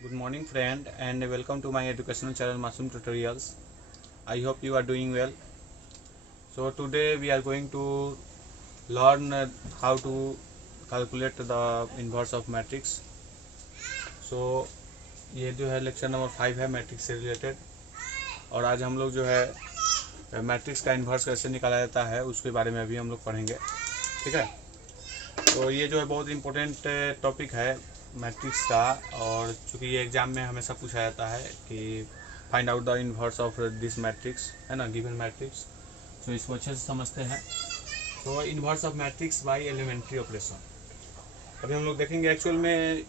Good morning friend and welcome to my educational channel Masoom Tutorials. I hope you are doing well. So today we are going to learn how to calculate the inverse of matrix. So ये जो है lecture number 5 है matrix से related, और आज हम लोग जो है मैट्रिक्स का इन्वर्स कैसे निकाला जाता है उसके बारे में अभी हम लोग पढ़ेंगे। ठीक है, तो ये जो है बहुत इम्पोर्टेंट टॉपिक है मैट्रिक्स का, और चूँकि ये एग्ज़ाम में हमेशा पूछा जाता है कि find out the inverse of this matrix, है ना, गिवन मैट्रिक्स। तो इसको अच्छे से समझते हैं। तो inverse of matrix by elementary operation अभी हम लोग देखेंगे। एक्चुअल में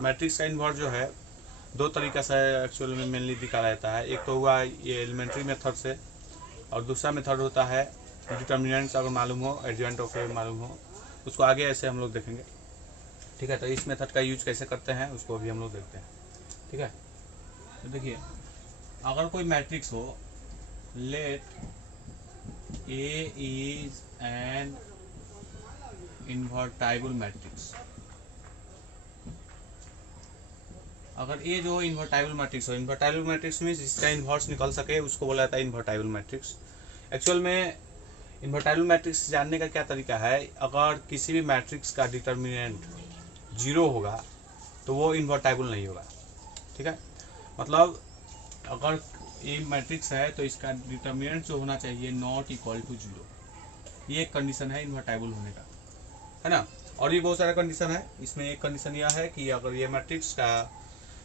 मैट्रिक्स का इन्वर्स जो है दो तरीक़ा से एक्चुअल में मेनली निकाला जाता है। एक तो हुआ ये एलिमेंट्री मेथड से, और दूसरा मेथड होता है डिटर्मिनेंट्स अगर मालूम हो, एडजॉइंट ऑपरेटर मालूम हो, उसको आगे ऐसे हम लोग देखेंगे। ठीक है, तो इस मेथड का यूज कैसे करते हैं उसको अभी हम लोग देखते हैं। ठीक है, तो देखिए, अगर कोई मैट्रिक्स हो, let A is an invertible matrix. अगर ए जो इन्वर्टाइबल मैट्रिक्स हो, इन्वर्टाइबल मैट्रिक्स मीन्स जिसका इन्वर्स निकल सके उसको बोला जाता है इन्वर्टाइबल मैट्रिक्स। एक्चुअल में इन्वर्टाइबल मैट्रिक्स जानने का क्या तरीका है, अगर किसी भी मैट्रिक्स का डिटर्मिनेंट 0 होगा तो वो इन्वर्टाइबल नहीं होगा। ठीक है, मतलब अगर ये मैट्रिक्स है तो इसका डिटर्मिनेंट जो होना चाहिए नॉट इक्वल टू 0, ये एक कंडीशन है इन्वर्टाइबल होने का, है ना। और भी बहुत सारा कंडीशन है, इसमें एक कंडीशन यह है कि अगर ये मैट्रिक्स का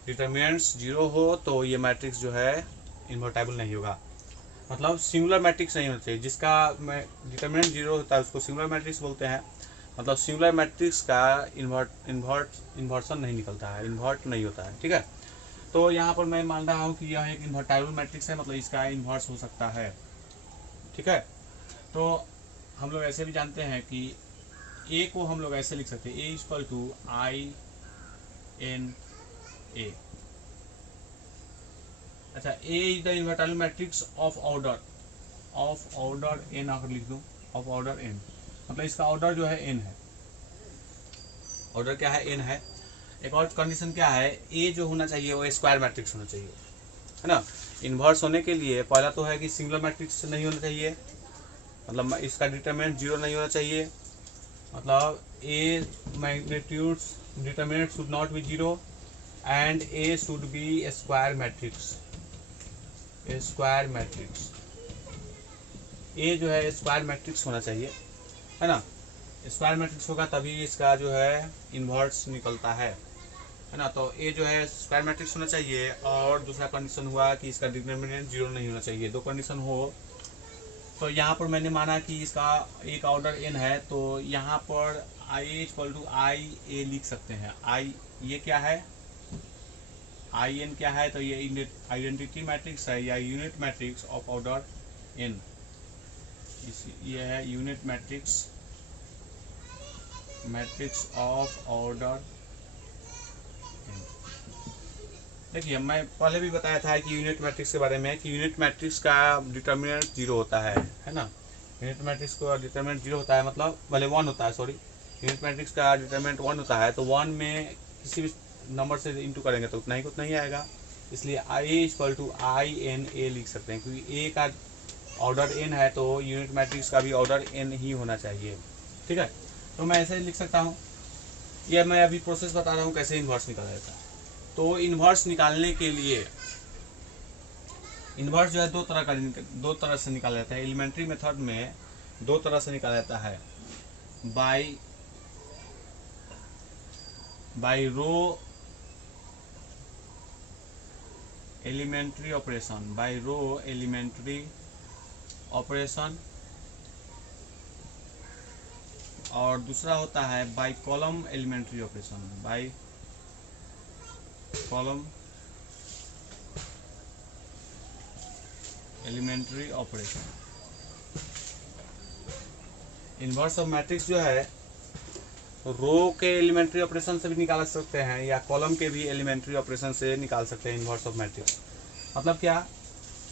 डिटर्मिनेंट्स 0 हो तो ये मैट्रिक्स जो है इन्वर्टाइबल नहीं होगा। मतलब सिंगुलर मैट्रिक्स नहीं होना चाहिए, जिसका डिटर्मिनेंट 0 होता है उसको सिंगुलर मैट्रिक्स बोलते हैं। मतलब सिंगुलर मैट्रिक्स का इन्वर्सन नहीं निकलता है, इन्वर्ट नहीं होता है। ठीक है, तो यहाँ पर मैं मान रहा हूँ कि यह एक इन्वर्टाइबल मैट्रिक्स है, मतलब इसका इन्वर्स हो सकता है। ठीक है, तो हम लोग ऐसे भी जानते हैं कि ए को हम लोग ऐसे लिख सकते हैं, A equal to I N A. अच्छा, A is the invertible matrix of order N अगर लिख दूं, ऑफ ऑर्डर एन, मतलब इसका ऑर्डर जो है एन है। ऑर्डर क्या है? एन है। एक और कंडीशन क्या है, ए जो होना चाहिए वो स्क्वायर मैट्रिक्स होना चाहिए, है ना। इन्वर्स होने के लिए पहला तो है कि सिंगुलर मैट्रिक्स नहीं होना चाहिए, मतलब इसका डिटर्मिनेंट 0 नहीं होना चाहिए, मतलब A magnitudes determinant should not be 0 and A should be square matrix. Square matrix, A जो है स्क्वायर मैट्रिक्स होना चाहिए, है ना। स्क्वायर मैट्रिक्स होगा तभी इसका जो है इन्वर्स निकलता है ना। तो ए जो है स्क्वायर मैट्रिक्स होना चाहिए, और दूसरा कंडीशन हुआ कि इसका डिटर्मिनेंट 0 नहीं होना चाहिए। दो कंडीशन हो तो यहाँ पर मैंने माना कि इसका एक ऑर्डर एन है, तो यहाँ पर आई इक्वल टू आई ए लिख सकते हैं। आई ये क्या है, आई एन क्या है, तो ये आइडेंटिटी मैट्रिक्स है या unit matrix of order n. ये है यूनिट मैट्रिक्स ऑफ ऑर्डर। देखिए, मैं पहले भी बताया था कि यूनिट मैट्रिक्स के बारे में, कि यूनिट मैट्रिक्स का डिटर्मिनेंट 0 होता है ना। यूनिट मैट्रिक्स का डिटर्मिनेंट 0 होता है, मतलब भले 1 होता है, सॉरी, यूनिट मैट्रिक्स का डिटर्मिनेंट 1 होता है, तो 1 में किसी भी नंबर से इंटू करेंगे तो उतना ही आएगा। इसलिए I equal to I N A लिख सकते हैं, क्योंकि ए का ऑर्डर एन है तो यूनिट मैट्रिक्स का भी ऑर्डर एन ही होना चाहिए। ठीक है, तो मैं ऐसे लिख सकता हूँ। यह मैं अभी प्रोसेस बता रहा हूँ कैसे इन्वर्स निकाला जाता है। तो इन्वर्स निकालने के लिए, इन्वर्स जो है दो तरह से निकाला जाता है। एलिमेंट्री मेथड में दो तरह से निकाला जाता है, by row elementary operation, by row elementary operation, और दूसरा होता है by column elementary operation, by column elementary operation. Inverse of matrix जो है रो के एलिमेंट्री ऑपरेशन से भी निकाल सकते हैं, या कॉलम के भी एलिमेंट्री ऑपरेशन से निकाल सकते हैं इन्वर्स ऑफ मैट्रिक्स। मतलब क्या,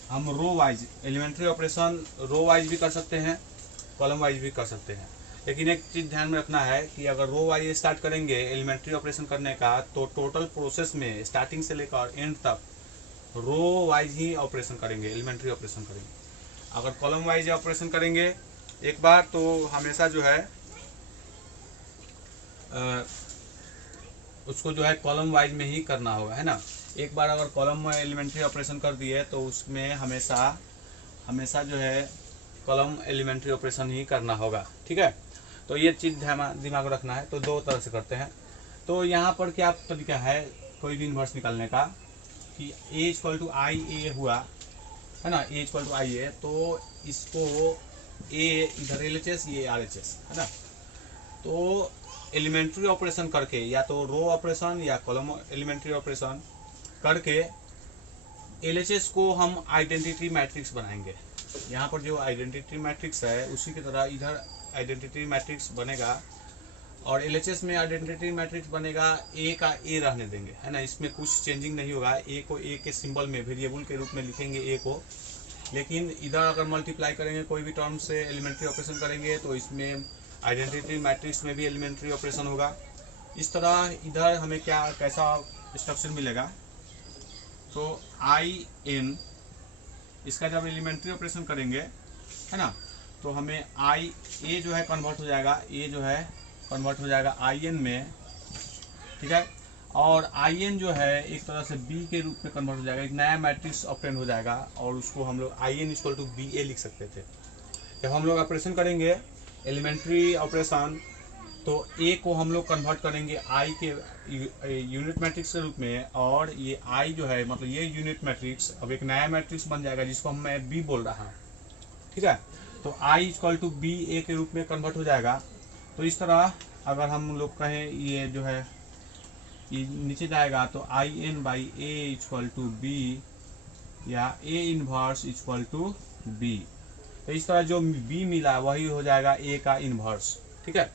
हम row wise elementary operation row wise भी कर सकते हैं, कॉलम वाइज भी कर सकते हैं। लेकिन एक चीज़ ध्यान में रखना है कि अगर रो वाइज स्टार्ट करेंगे एलिमेंट्री ऑपरेशन करने का, तो टोटल प्रोसेस में स्टार्टिंग से लेकर एंड तक रो वाइज ही ऑपरेशन करेंगे, एलिमेंट्री ऑपरेशन करेंगे। अगर कॉलम वाइज ऑपरेशन करेंगे एक बार, तो हमेशा जो है उसको जो है कॉलम वाइज में ही करना होगा, है ना। एक बार अगर कॉलम में एलिमेंट्री ऑपरेशन कर दिए तो उसमें हमेशा जो है कॉलम एलिमेंट्री ऑपरेशन ही करना होगा, ठीक है। तो ये चीज़ दिमाग में रखना है। तो दो तरह से करते हैं। तो यहाँ पर क्या तरीका है कोई भी इन्वर्स निकालने का, कि ए इक्वल टू आई ए हुआ, है ना, ए इक्वल टू आई ए, तो इसको ए इधर एल एच एस, ये आर एच एस, है ना। तो एलिमेंट्री ऑपरेशन करके, या तो रो ऑपरेशन या कॉलम एलिमेंट्री ऑपरेशन करके एल एच एस को हम आइडेंटिटी मैट्रिक्स बनाएंगे। यहाँ पर जो आइडेंटिटी मैट्रिक्स है उसी की तरह इधर आइडेंटिटी मैट्रिक्स बनेगा, और एल एच एस में आइडेंटिटी मैट्रिक्स बनेगा ए का ए रहने देंगे, है ना। इसमें कुछ चेंजिंग नहीं होगा। ए को ए के सिंबल में वेरिएबल के रूप में लिखेंगे ए को, लेकिन इधर अगर मल्टीप्लाई करेंगे कोई भी टर्म से एलिमेंट्री ऑपरेशन करेंगे तो इसमें आइडेंटिटी मैट्रिक्स में भी एलिमेंट्री ऑपरेशन होगा। इस तरह इधर हमें कैसा स्ट्रक्चर मिलेगा, तो आई एन, इसका जब एलिमेंट्री ऑपरेशन करेंगे, है ना, तो हमें आई ए जो है कन्वर्ट हो जाएगा, ए जो है कन्वर्ट हो जाएगा आई एन में, ठीक है। और आई एन जो है एक तरह से बी के रूप में कन्वर्ट हो जाएगा, एक नया मैट्रिक्स ऑब्टेन हो जाएगा, और उसको हम लोग I N equal to B A लिख सकते थे। जब हम लोग ऑपरेशन करेंगे एलिमेंट्री ऑपरेशन, तो ए को हम लोग कन्वर्ट करेंगे आई के यूनिट मैट्रिक्स के रूप में, और ये आई जो है मतलब ये यूनिट मैट्रिक्स अब एक नया मैट्रिक्स बन जाएगा जिसको मैं बी बोल रहा हूँ, ठीक है। तो आई इक्वल टू बी ए के रूप में कन्वर्ट हो जाएगा। तो इस तरह अगर हम लोग कहें ये जो है ये नीचे जाएगा, तो I N by A equal to B, या A inverse equal to B. तो इस तरह जो बी मिला वही हो जाएगा ए का इनवर्स, ठीक है।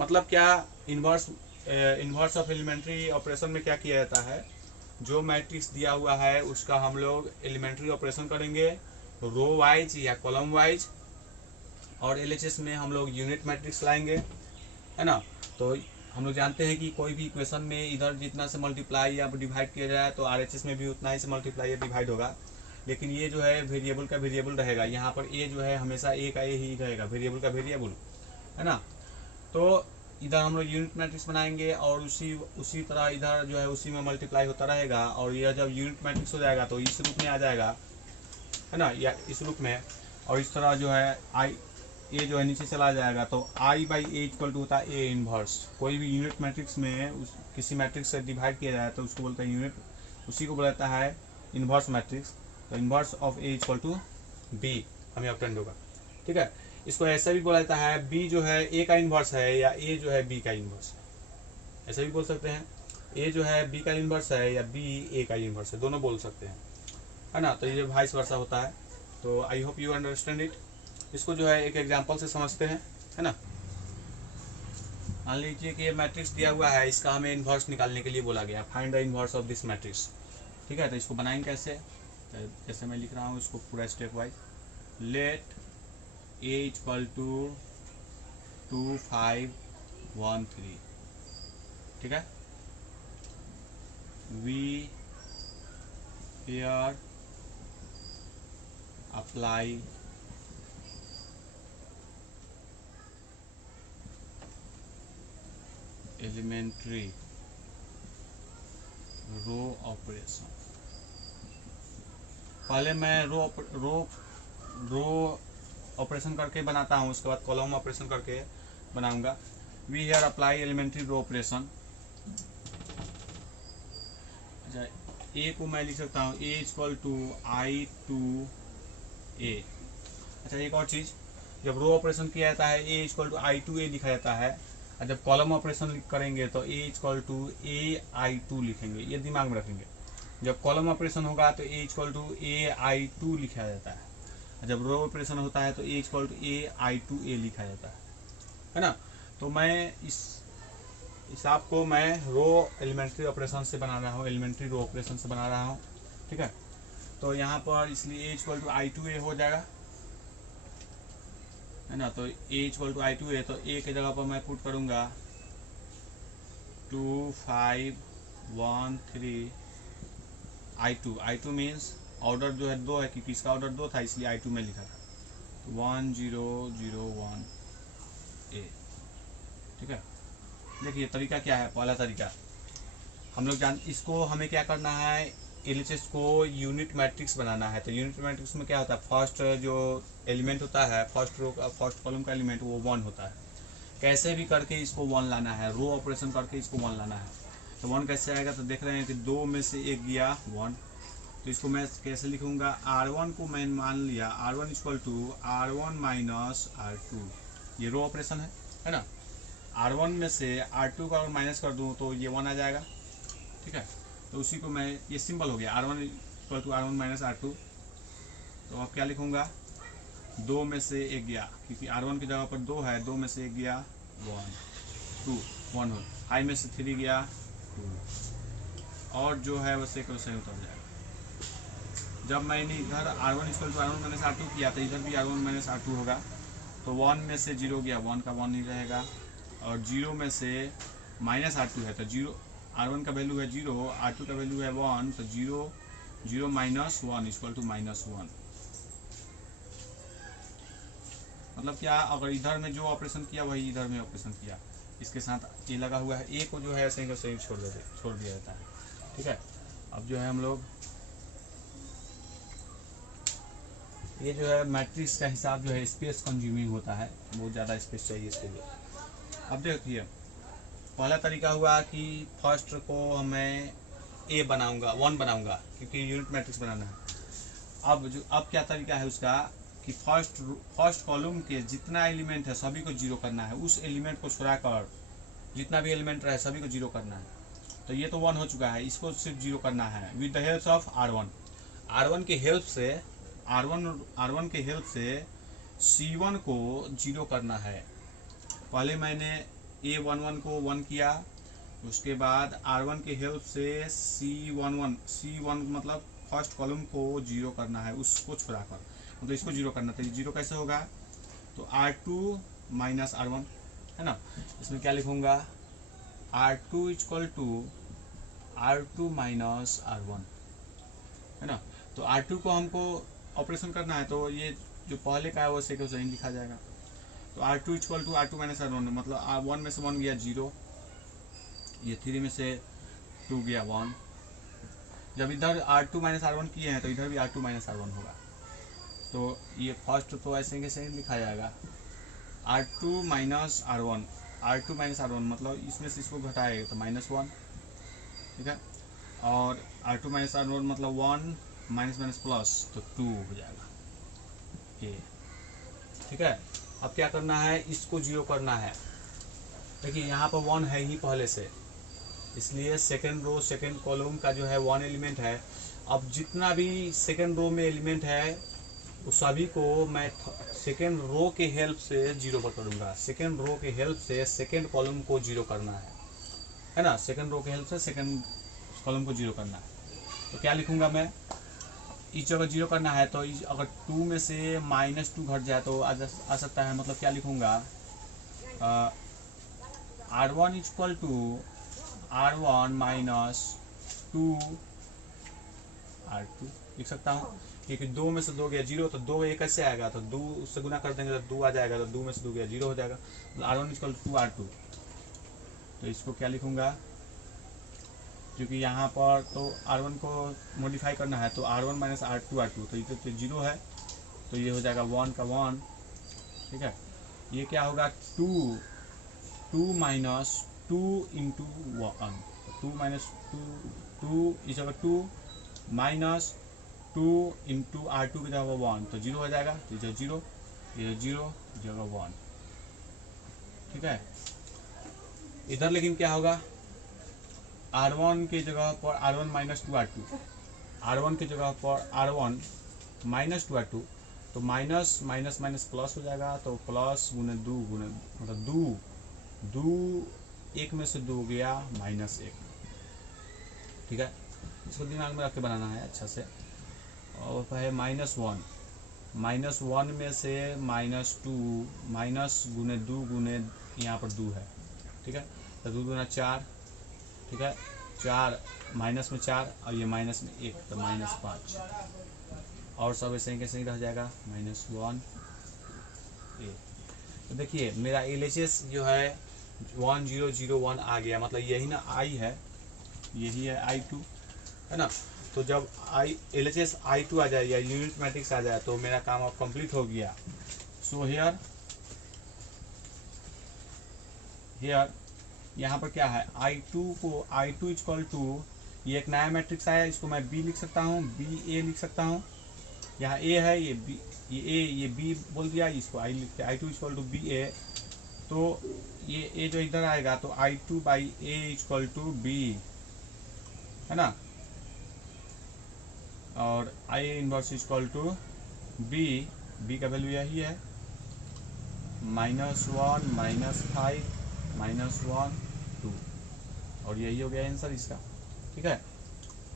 मतलब क्या, इनवर्स ऑफ एलिमेंट्री ऑपरेशन में क्या किया जाता है, जो मैट्रिक्स दिया हुआ है उसका हम लोग एलिमेंट्री ऑपरेशन करेंगे रो वाइज या कॉलम वाइज, और एलएचएस में हम लोग यूनिट मैट्रिक्स लाएंगे, है ना। तो हम लोग जानते हैं कि कोई भी इक्वेशन में इधर जितना से मल्टीप्लाई या डिवाइड किया जाए तो आरएचएस में भी उतना ही से मल्टीप्लाई या डिवाइड होगा, लेकिन ये जो है वेरिएबल का वेरिएबल रहेगा। यहाँ पर ए जो है हमेशा ए का ए ही रहेगा, वेरिएबल का वेरिएबल, है ना। तो इधर हम लोग यूनिट मैट्रिक्स बनाएंगे, और उसी तरह इधर जो है उसी में मल्टीप्लाई होता रहेगा, और यह जब यूनिट मैट्रिक्स हो जाएगा तो इस रूप में आ जाएगा, है ना, या इस रूप में। और इस तरह जो है आई ए जो है नीचे चला जाएगा, तो आई बाई ए इक्वल टू होता है ए इनवर्स। कोई भी यूनिट मैट्रिक्स में किसी मैट्रिक्स से डिवाइड किया जाए तो उसको बोलते हैं यूनिट, उसी को बोलता है इनवर्स मैट्रिक्स। तो inverse of A equal to B हमें ऑब्टेंड होगा, ठीक है। इसको ऐसा भी बोला जाता है बी जो है ए का इनवर्स है, या ए जो है बी का इनवर्स है, ऐसा भी बोल सकते हैं। ए जो है बी का इनवर्स है या बी ए का इनवर्स है, दोनों बोल सकते हैं, है ना। तो ये वाइस वर्सा होता है। तो आई होप यू अंडरस्टैंड इट। इसको जो है एक एग्जांपल से समझते हैं, है ना। मान लीजिए कि ये मैट्रिक्स दिया हुआ है, इसका हमें इनवर्स निकालने के लिए बोला गया, find the inverse of this matrix, ठीक है। तो इसको बनाएंगे कैसे, जैसे मैं लिख रहा हूँ इसको पूरा step wise. Let A equal to 2 5 1 3, ठीक है। We here apply elementary row operation. पहले मैं रो ऑपरेशन करके बनाता हूँ, उसके बाद कॉलम ऑपरेशन करके बनाऊंगा। We here apply elementary row operation. अच्छा, ए को मैं लिख सकता हूँ A equal to I two A. अच्छा, एक और चीज़, जब रो ऑपरेशन किया जाता है A equal to I two A लिखा जाता है, और जब कॉलम ऑपरेशन करेंगे तो A equal to A I two लिखेंगे, ये दिमाग में रखेंगे। जब कॉलम ऑपरेशन होगा तो A equal to A I two लिखा जाता है, जब रो ऑपरेशन होता है तो A equal to A I two A लिखा जाता है ना। तो मैं इस हिसाब को मैं रो एलिमेंट्री ऑपरेशन से बना रहा हूँ, एलिमेंट्री रो ऑपरेशन से बना रहा हूँ, ठीक है। तो यहाँ पर इसलिए ए इक्वल टू आई टू ए हो जाएगा, है ना। तो ए इक्वल टू I2 है, तो ए की जगह पर मैं पुट करूँगा 2 5 1 3 I2 मीन्स ऑर्डर जो है 2 है, क्योंकि इसका ऑर्डर 2 था इसलिए I2 में लिखा था। तो 1 0 0 1 A, ठीक है। देखिए तरीका क्या है, पहला तरीका हम लोग इसको हमें क्या करना है, LHS को यूनिट मैट्रिक्स बनाना है। तो यूनिट मैट्रिक्स में क्या होता है, फर्स्ट जो एलिमेंट होता है, फर्स्ट रो का फर्स्ट कॉलम का एलिमेंट वो 1 होता है। कैसे भी करके इसको 1 लाना है, रो ऑपरेशन करके इसको 1 लाना है। तो 1 कैसे आएगा, तो देख रहे हैं कि 2 में से 1 गया 1, तो इसको मैं कैसे लिखूंगा, R1 को मैं मान लिया R1 equal to R1 minus R2, ये रो ऑपरेशन है ना। R1 में से R2 का अगर माइनस कर दूँ तो ये 1 आ जाएगा, ठीक है। तो उसी को मैं, ये सिंपल हो गया, R1 equal to R1 minus R2। तो अब क्या लिखूंगा, 2 में से 1 गया, क्योंकि R1 की जगह पर 2 है, 2 में से 1 गया 1 2 1 हो, I में से 3 गया 2, और जो है वो सेक वैसे उतर जाएगा। जब मैंने इधर R1 equal to R1 minus R2 किया तो इधर भी R1 माइनस R2 होगा। तो 1 में से 0 गया, 1 का 1 नहीं रहेगा, और 0 में से माइनस R2 है, तो 0 R1 का वैल्यू है 0, R2 का वैल्यू है 1, तो 0 0 माइनस 1 इक्वल टू माइनस 1। मतलब क्या, अगर इधर में जो ऑपरेशन किया वही इधर में ऑपरेशन किया, इसके साथ ये लगा हुआ है, ए को जो है सही का सही छोड़ दिया जाता है, ठीक है। अब जो है हम लोग ये जो है मैट्रिक्स का हिसाब जो है स्पेस कंज्यूमिंग होता है, बहुत ज़्यादा स्पेस चाहिए इसके लिए। अब देखिए पहला तरीका हुआ कि फर्स्ट को मैं ए बनाऊंगा 1 बनाऊंगा, क्योंकि यूनिट मैट्रिक्स बनाना है। अब क्या तरीका है उसका कि फर्स्ट कॉलम के जितना एलिमेंट है सभी को 0 करना है, उस एलिमेंट को छुड़ाकर जितना भी एलिमेंट रहे सभी को 0 करना है। तो ये तो 1 हो चुका है, इसको सिर्फ 0 करना है with the help of R1 की हेल्प से, R1 के हेल्प से C1 को 0 करना है। पहले मैंने A11 को 1 किया, उसके बाद R1 के हेल्प से C1 मतलब फर्स्ट कॉलम को 0 करना है, उसको छुड़ाकर, मतलब इसको 0 करना। तो 0 कैसे होगा, तो R2 माइनस R1 है ना। इसमें क्या लिखूंगा, R2 equal to R2 minus R1 है ना। तो R2 को हमको ऑपरेशन करना है, तो ये जो पहले का है वो सेक सही लिखा जाएगा। तो R2 equal to R2 minus R1, मतलब 1 में से 1 गया 0, ये 3 में से 2 गया 1। जब इधर R2 माइनस R1 किए हैं तो इधर भी R2 माइनस R1 होगा। तो ये फर्स्ट तो ऐसे के सही लिखा जाएगा, R2 माइनस R1 मतलब इसमें से इसको घटाएगा तो -1, ठीक है। और R2 माइनस R1 मतलब 1 माइनस माइनस प्लस, तो 2 हो जाएगा ये, ठीक है। अब क्या करना है, इसको 0 करना है। देखिए यहाँ पर 1 है ही पहले से, इसलिए सेकेंड रो सेकेंड कॉलम का जो है 1 एलिमेंट है। अब जितना भी सेकेंड रो में एलिमेंट है उस सभी को मैं सेकेंड रो के हेल्प से 0 पर करूँगा। सेकेंड रो के हेल्प से सेकेंड कॉलम को 0 करना है ना। सेकेंड रो के हेल्प से सेकेंड कॉलम को 0 करना है। तो क्या लिखूँगा मैं, इस जगह 0 करना है, तो अगर 2 में से -2 घट जाए तो आ सकता है। मतलब क्या लिखूँगा, R1 equal to R1 minus 2 R2 लिख सकता हूँ, क्योंकि 2 में से 2 गया 0, तो 2 एक कैसे आएगा, तो 2 से गुना कर देंगे तो 2 आ जाएगा, तो 2 में से 2 गया 0 हो जाएगा। तो R1 इक्वल टू R2, तो इसको क्या लिखूँगा, क्योंकि यहाँ पर तो R1 को मॉडिफाई करना है, तो R1 माइनस R2 तो इधर तो 0 है, तो ये हो जाएगा 1 का 1, ठीक है। ये क्या होगा, 2 माइनस 2 इंटू 1, 2 माइनस 2 इस जगह 2 माइनस 2 इंटू R2 की जगह 1, तो 0 हो जाएगा। तो इधर 0, ये 0 जगह 1, ठीक है। इधर लेकिन क्या होगा, R1 की जगह पर R1 माइनस 2R2, R1 की जगह पर R1 माइनस 2R2, तो माइनस माइनस माइनस प्लस हो जाएगा, तो प्लस गुने 2 गुने मतलब 2 1 में से 2 गया -1, ठीक है। इसको दिमाग में रख के बनाना है अच्छा से। और है -1, -1 में से -2 माइनस गुने 2 गुने यहाँ पर 2 है, ठीक है, तो 2 दूना 4, ठीक है, 4 माइनस में 4 और ये माइनस में 1 तो -5 और सब ऐसे ही कैसे ही रह जाएगा -1 ए। तो देखिए मेरा LHS जो है 1001 आ गया, मतलब यही ना I है, यही है I2 है ना। तो जब LHS I2 आ जाए या यूनिट मैट्रिक्स आ जाए तो मेरा काम अब कंप्लीट हो गया। सो हियर यहाँ पर क्या है, I2 इक्वल टू, ये एक नया मैट्रिक्स आया, इसको मैं B लिख सकता हूँ, BA लिख सकता हूँ, यहाँ A है, ये B, ये A, ये B बोल दिया, इसको I लिखते हैं, I2 इक्वल टू BA। तो ये A जो इधर आएगा तो I2 by A equal to B है ना, और I inverse equal to B का वैल्यू यही है -1 -5 -1 2, और यही हो गया आंसर इसका, ठीक है।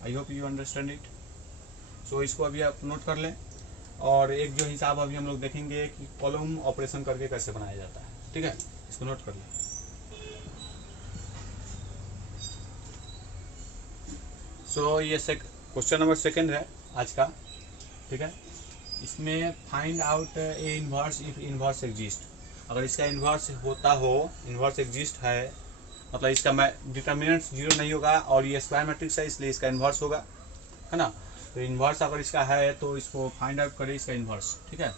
I hope you understand it. So इसको अभी आप नोट कर लें, और एक जो हिसाब अभी हम लोग देखेंगे कि कॉलम ऑपरेशन करके कैसे बनाया जाता है, ठीक है, इसको नोट कर लें। सो ये क्वेश्चन नंबर 2 है आज का, ठीक है। इसमें find out A inverse if inverse exist. अगर इसका इन्वर्स होता हो, इन्वर्स एग्जिस्ट है, मतलब इसका डिटर्मिनेंट 0 नहीं होगा, और ये स्क्वायर मैट्रिक्स है इसलिए इसका इन्वर्स होगा, है ना। तो इन्वर्स अगर इसका है तो इसको फाइंड आउट करें इसका इन्वर्स, ठीक है।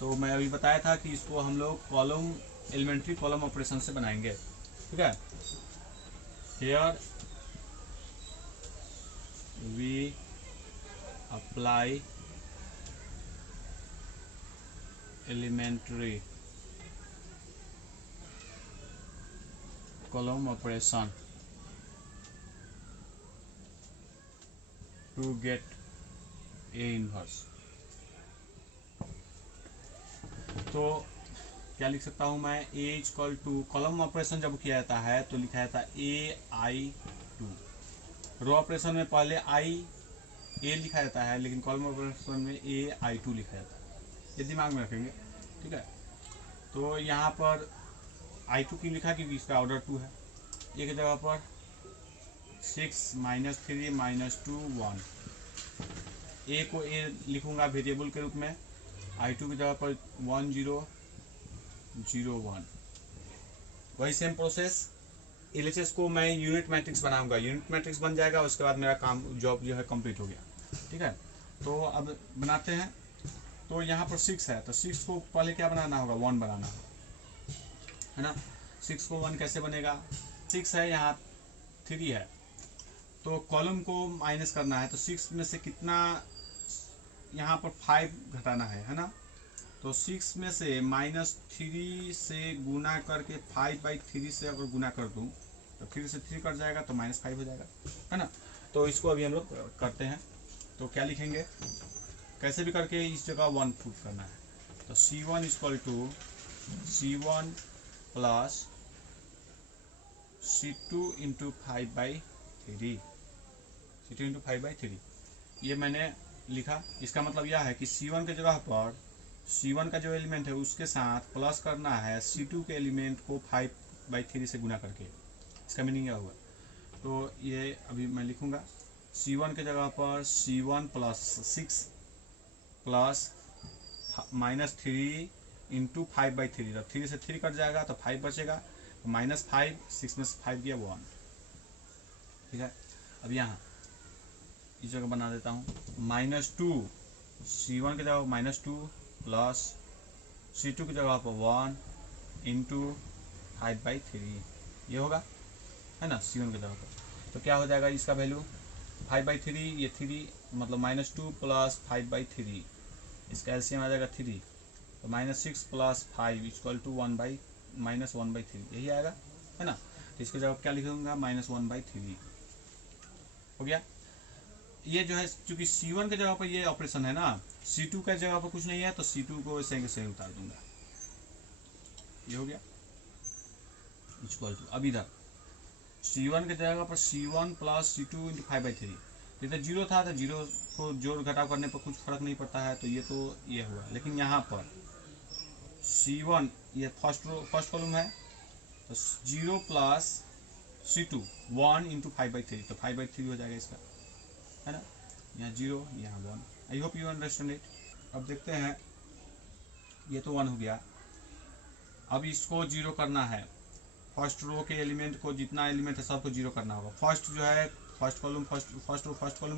तो मैं अभी बताया था कि इसको हम लोग कॉलम, एलिमेंट्री कॉलम ऑपरेशन से बनाएंगे, ठीक है। Here we apply elementary column operation to get A inverse। तो क्या लिख सकता हूँ मैं, A equal to, column operation जब किया जाता है तो लिखा जाता है AI2। रो ऑपरेशन में पहले A लिखा जाता है, लेकिन कॉलम ऑपरेशन में AI2 लिखा जाता है, ये दिमाग में रखेंगे, ठीक है। तो यहाँ पर I2 क्यों लिखा, क्योंकि इसका ऑर्डर 2 है। एक जगह पर 6 -3 -2 1, A को A लिखूंगा वेरिएबल के रूप में, I2 की जगह पर 1 0 0 1। वही सेम प्रोसेस LHS को मैं यूनिट मैट्रिक्स बनाऊंगा, यूनिट मैट्रिक्स बन जाएगा, उसके बाद मेरा काम जॉब जो है कंप्लीट हो गया, ठीक है। तो अब बनाते हैं। तो यहाँ पर 6 है, तो 6 को पहले क्या बनाना होगा, 1 बनाना होगा, है ना। 6 को 1 कैसे बनेगा, 6 है, यहाँ 3 है, तो कॉलम को माइनस करना है, तो 6 में से कितना, यहाँ पर 5 घटाना है ना। तो 6 में से -3 से गुना करके 5/3 से अगर गुना कर दूँ तो 3 से 3 कट जाएगा तो -5 हो जाएगा, है ना। तो इसको अभी हम लोग करते हैं। तो क्या लिखेंगे, कैसे भी करके इस जगह 1 पुट करना है। तो C1 equal to C1 plus C2 into 5/3, C2 into 5/3, ये मैंने लिखा। इसका मतलब यह है कि C1 के जगह पर C1 का जो एलिमेंट है उसके साथ प्लस करना है C2 के एलिमेंट को 5/3 से गुना करके, इसका मीनिंग यह हुआ। तो ये अभी मैं लिखूंगा, C1 के जगह पर C1 प्लस 6 प्लस -3 इंटू 5/3, तो 3 से 3 कट जाएगा तो 5 बचेगा, -5, 6 में से 5 गया 1, ठीक है। अब यहाँ इस जगह बना देता हूँ, -2 C1 की जगह -2 प्लस C2 की जगह पर 1 इंटू 5/3, ये होगा, है ना, C1 की जगह पर। तो क्या हो जाएगा इसका वैल्यू 5/3, ये 3 मतलब -2 प्लस 5/3, इसका एलसीएम आ जाएगा 3, तो -6 प्लस 5 इक्वल टू -1/3, यही आएगा, है ना। तो इसके जवाब क्या लिखूंगा, -1/3 हो गया। ये जो है चूंकि C1 के जगह पर ये ऑपरेशन है ना, C2 के जगह पर कुछ नहीं है, तो C2 को सही उतार दूंगा, ये हो गया इक्वल टू। अब इधर C1 के जगह पर C1 प्लस C2 इंटू 5/3, तो इधर जीरो था तो जीरो को जोड़ घटाव करने पर कुछ फर्क नहीं पड़ता है, तो ये हुआ। लेकिन यहाँ पर C1 ये फर्स्ट कॉलम है, तो 0 प्लस C2 1 इंटू 5/3, तो 5/3 हो जाएगा इसका, है ना। यहाँ 0 यहाँ 1। आई होप यू अंडरस्टैंड इट। अब देखते हैं, ये तो 1 हो गया। अब इसको 0 करना है, फर्स्ट रो के एलिमेंट को, जितना एलिमेंट है सबको 0 करना होगा। फर्स्ट जो है फर्स्ट कॉलम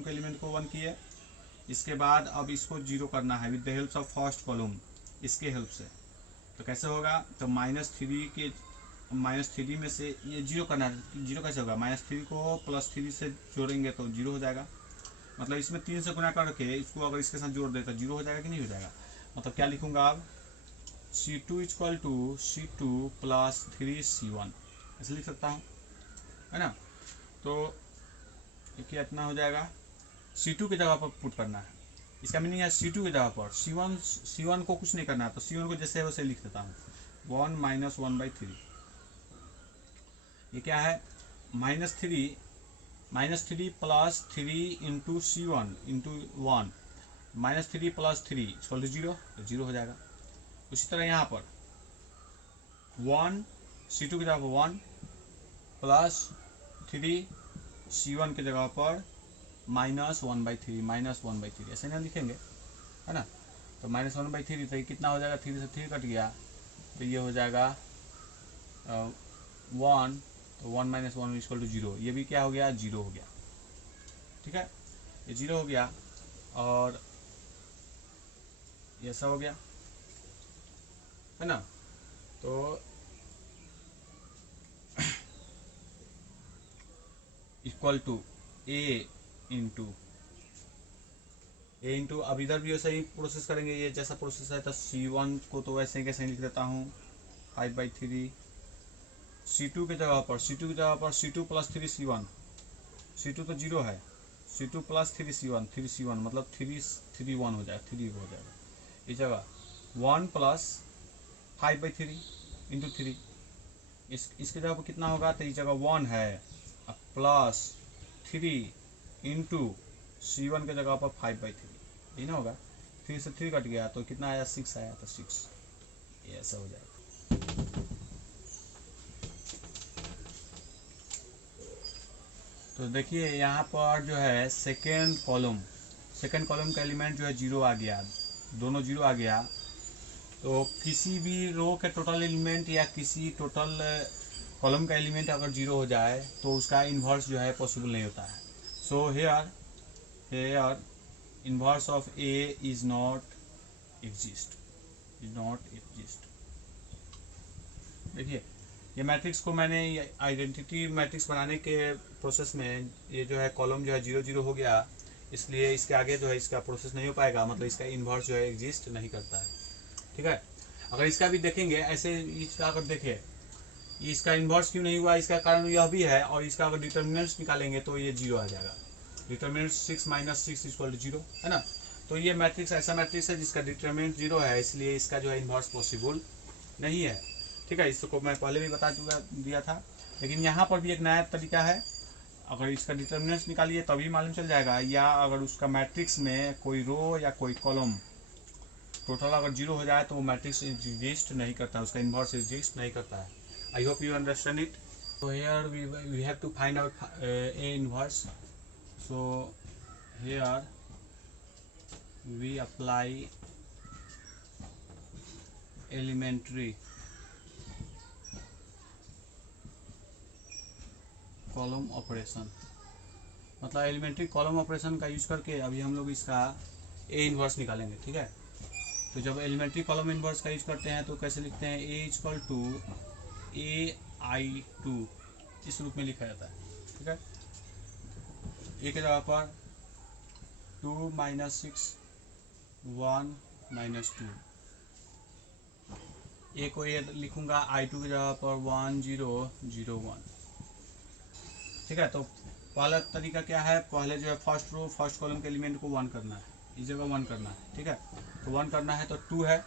के एलिमेंट को 1 किए, इसके बाद अब इसको 0 करना है with the help of first column, इसके हेल्प से। तो कैसे होगा, तो -3 में से ये 0 करना है। 0 कैसे होगा, -3 को +3 से जोड़ेंगे तो 0 हो जाएगा। मतलब इसमें 3 से गुना करके इसको अगर इसके साथ जोड़ दे तो 0 हो जाएगा कि नहीं हो जाएगा। मतलब क्या लिखूंगा अब, C2 = C2 + 3C1 ऐसे लिख सकता हूँ, है ना। तो क्या इतना हो जाएगा, C2 की जगह पर पुट करना है। इसका मीनिंग है C2 की जगह पर C1 को कुछ नहीं करना है, तो C1 को जैसे है वैसे लिख देता हूँ, 1 - 1/3। ये क्या है, -3 + 3 इंटू C1 इंटू 1, -3 + 3 = 0, तो 0 हो जाएगा। उसी तरह यहाँ पर 1 C2 की जगह पर 1 प्लस 3 C1 की जगह पर -1/3 ऐसे ना लिखेंगे, है ना। तो -1/3, तो ये कितना हो जाएगा, 3 से 3 कट गया, तो ये हो जाएगा 1, तो 1 - 1 = 0। ये भी क्या हो गया, 0 हो गया। ठीक है, ये 0 हो गया, और ये ऐसा हो गया, है ना। तो = A इंटू अब इधर भी वैसे ही प्रोसेस करेंगे। ये जैसा प्रोसेस है, तो C1 को तो वैसे कैसे लिख देता हूँ 5/3। C2 की जगह पर C2 + 3C1, C2 तो 0 है, C2 + 3C1 मतलब 3 1 हो जाएगा, 3 हो जाएगा। इस जगह 1 + 5/3 इंटू 3, इसकी जगह पर कितना होगा, तो इस जगह 1 है, प्लस 3 इंटू C1 के जगह पर 5/3, ये ना होगा। 3 से 3 कट गया, तो कितना आया, 6 आया, तो 6, ये ऐसा हो जाएगा। तो देखिए यहाँ पर जो है सेकेंड कॉलम का एलिमेंट जो है 0 आ गया, दोनों 0 आ गया। तो किसी भी रो के टोटल एलिमेंट या किसी टोटल कॉलम का एलिमेंट अगर 0 हो जाए तो उसका इन्वर्स जो है पॉसिबल नहीं होता है। So here inverse of A is not exist. देखिए ये मैट्रिक्स को मैंने आइडेंटिटी मैट्रिक्स बनाने के प्रोसेस में ये जो है कॉलम जो है 0 0 हो गया, इसलिए इसके आगे जो है इसका प्रोसेस नहीं हो पाएगा, मतलब इसका इन्वर्स जो है एग्जिस्ट नहीं करता है। ठीक है, अगर इसका भी देखेंगे ऐसे, इसका अगर देखें इसका इन्वर्स क्यों नहीं हुआ, इसका कारण यह भी है। और इसका अगर डिटर्मिनेंट्स निकालेंगे तो ये 0 आ जाएगा। डिटर्मिनेंट 6 - 6 = 0, है ना। तो ये मैट्रिक्स ऐसा मैट्रिक्स है जिसका डिटर्मिनेंट 0 है, इसलिए इसका जो है इन्वर्स पॉसिबल नहीं है। ठीक है, इसको मैं पहले भी बता दिया था। लेकिन यहाँ पर भी एक नया तरीका है, अगर इसका डिटर्मिनेंट्स निकालिए तभी मालूम चल जाएगा, या अगर उसका मैट्रिक्स में कोई रो या कोई कॉलम टोटल अगर 0 हो जाए तो वो मैट्रिक्स एग्जिस्ट नहीं करता, उसका इन्वर्स एग्जिस्ट नहीं करता है। I hope you understand it. So here we have to find out A inverse. So here we apply elementary column operation, मतलब एलिमेंट्री कॉलम ऑपरेशन का यूज करके अभी हम लोग इसका A इन्वर्स निकालेंगे। ठीक है, तो जब एलिमेंट्री कॉलम इन्वर्स का यूज करते हैं तो कैसे लिखते हैं, A = AI2 इस रूप में लिखा जाता है। ठीक है, A के जगह पर 2 - 6 1 - 2, A को ये लिखूंगा I2 की जगह पर 1 0 0 1। ठीक है, तो पहला तरीका क्या है, पहले जो है फर्स्ट कॉलम के एलिमेंट को 1 करना है, इस जगह 1 करना है। ठीक है, तो 1 करना है तो 2 है,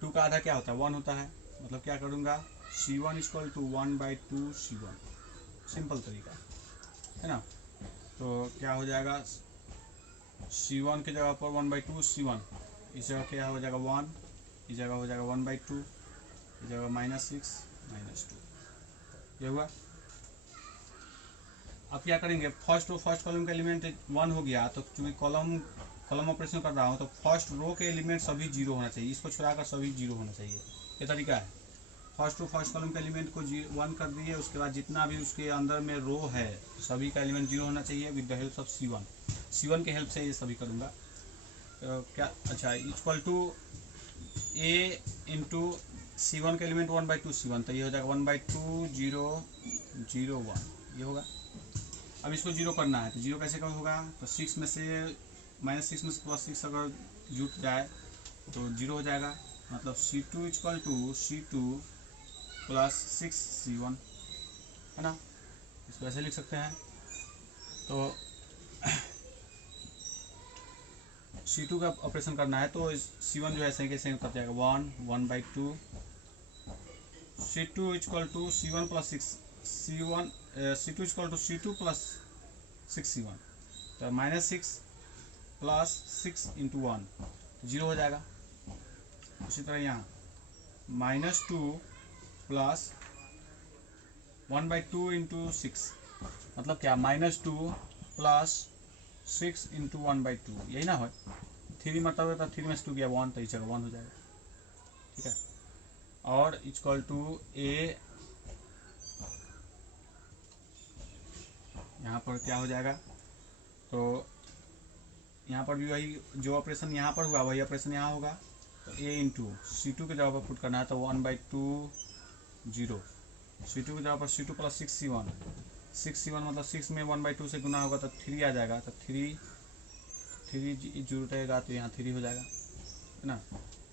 2 का आधा क्या होता है, 1 होता है। मतलब क्या करूँगा, C1 = 1/2 C1, सिंपल तरीका है ना। तो क्या हो जाएगा, C1 की जगह पर 1/2 C1, इस जगह क्या हो जाएगा 1, इस जगह हो जाएगा 1/2, इस जगह -6 -2, ये हुआ। अब क्या करेंगे, फर्स्ट रो फर्स्ट कॉलम का एलिमेंट 1 हो गया, तो चूंकि कॉलम ऑपरेशन कर रहा हूँ तो फर्स्ट रो के एलिमेंट सभी 0 होना चाहिए, इसको छुड़ाकर सभी 0 होना चाहिए, ये तरीका है। फर्स्ट रो फर्स्ट कॉलम के एलिमेंट को 1 कर दिए, उसके बाद जितना भी उसके अंदर में रो है सभी का एलिमेंट 0 होना चाहिए with the help of C1 के हेल्प से ये सभी करूँगा। तो क्या, अच्छा, equal to A into C1 के एलिमेंट 1/2 C1, तो ये हो जाएगा 1/2 0 0 1, ये होगा। अब इसको 0 करना है, तो 0 कैसे कब होगा, तो 6 में से -6 में से +6 अगर जुट जाए तो 0 हो जाएगा, मतलब C2 equal to C2 + 6 C1, है ना। इसको ऐसे लिख सकते हैं। तो C2 का ऑपरेशन करना है तो C1 जो है सही के सही कट जाएगा 1/2 C2 equal to C1 + 6 C1 C2 equal to C2 + 6 C1, तो -6 + 6 × 1 0 हो जाएगा। उसी तरह यहाँ -2 + 1/2 × 6, मतलब क्या, -2 + 6 × 1/2, यही ना हो, 3 मतलब है, 3 में से 2 गया 1, तो इस जगह 1 हो जाएगा, ठीक है। और इक्वल टू A, यहाँ पर क्या हो जाएगा, तो यहाँ पर भी वही जो ऑपरेशन यहाँ पर हुआ वही ऑपरेशन यहाँ होगा, तो A इंटू C2 के जगह पर पुट करना है, तो 1/2 0, C2 की जगह पर C2 + 6 C1, 6 C1 मतलब 6 में 1/2 से गुना होगा तो 3 आ जाएगा, तो 3 जरूरत रहेगा, तो यहाँ 3 हो जाएगा, है ना।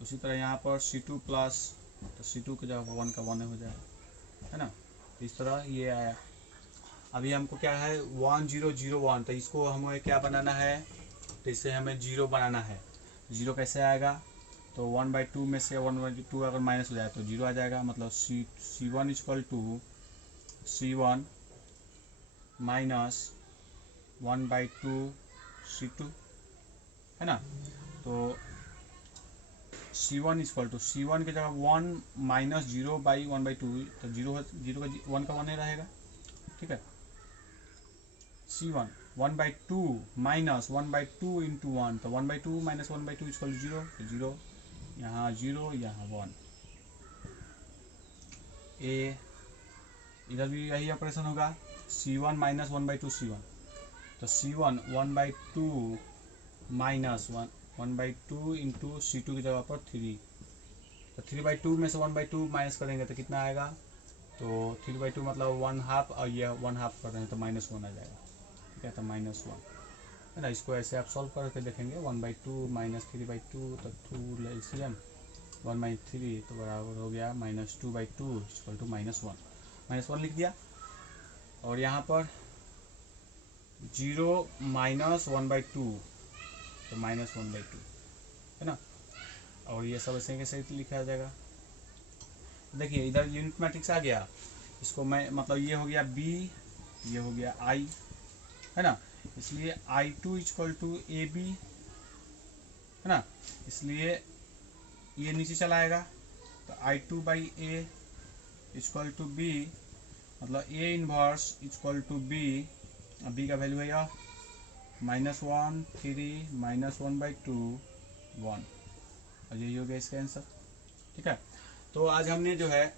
उसी तरह यहाँ पर C2 प्लस, तो C2 की जगह पर 1 का 1 हो जाएगा, है ना। इस तरह ये आया। अभी हमको क्या है 1 0 0 1, तो इसको हमें क्या बनाना है, तो इसे हमें 0 बनाना है। 0 कैसे आएगा, तो 1/2 में से 1/2 अगर माइनस हो जाए तो 0 आ जाएगा, मतलब C1 equal to C1 - 1/2 C2, है ना। तो C1 इक्वल टू C1 की जगह 1 - 0/1/2, तो 0 का 1 का 1 ही रहेगा, ठीक है। C1 1/2 - 1/2 × 1, तो 1/2 - 1/2 इक्वल 0, 0 यहाँ 0 यहाँ 1। A इधर भी यही ऑपरेशन होगा, C1 - 1/2 C1, तो C1 1/2 - 1/2 × C2 की जगह पर 3, तो 3/2 में से 1/2 माइनस करेंगे तो कितना आएगा, तो 3/2 मतलब 1/2, और ये 1/2 कर रहे हैं तो -1 आ जाएगा, ठीक है, तो -1, है ना। इसको ऐसे आप सॉल्व करके देखेंगे, 1/2 - 3/2, तो 2 LCM 1/3, तो बराबर हो गया -2/2 इक्वल टू -1 लिख दिया। और यहाँ पर 0 - 1/2, तो -1/2, है ना। और ये सब ऐसे कैसे लिखा जाएगा, देखिए इधर यूनिट मैट्रिक्स आ गया, इसको मैं मतलब ये हो गया B, ये हो गया I, है ना। इसलिए I2 इक्वल टू AB, है ना, इसलिए ये नीचे चला आएगा, तो I2/A इक्वल टू B, मतलब A inverse equal to B, अब B का वैल्यू है यह -1 3 -1/2 1, और यही हो गया इसका आंसर, ठीक है। तो आज हमने जो है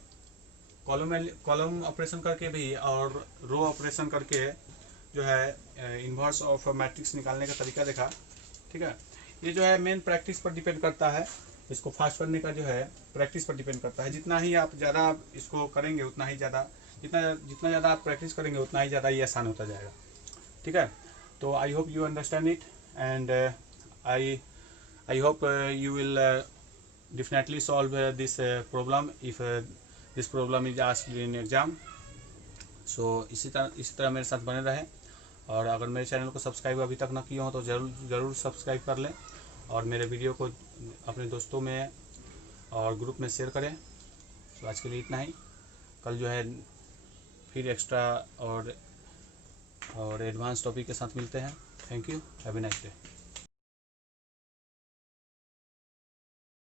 कॉलम ऑपरेशन करके भी और रो ऑपरेशन करके जो है इन्वर्स ऑफ मैट्रिक्स निकालने का तरीका देखा, ठीक है। ये जो है मेन प्रैक्टिस पर डिपेंड करता है, इसको फास्ट करने का जो है प्रैक्टिस पर डिपेंड करता है। जितना ही आप ज़्यादा इसको करेंगे उतना ही ज़्यादा, जितना ज़्यादा आप प्रैक्टिस करेंगे उतना ही ज़्यादा ये आसान होता जाएगा, ठीक है। तो आई hope you understand it, and I hope you will definitely solve this problem if this problem is asked in exam. So इसी तरह मेरे साथ बने रहें, और अगर मेरे चैनल को सब्सक्राइब अभी तक ना किए हो तो ज़रूर सब्सक्राइब कर लें, और मेरे वीडियो को अपने दोस्तों में और ग्रुप में शेयर करें। तो आज के लिए इतना ही, कल जो है फिर एक्स्ट्रा और और एडवांस टॉपिक के साथ मिलते हैं। Thank you, have a nice day.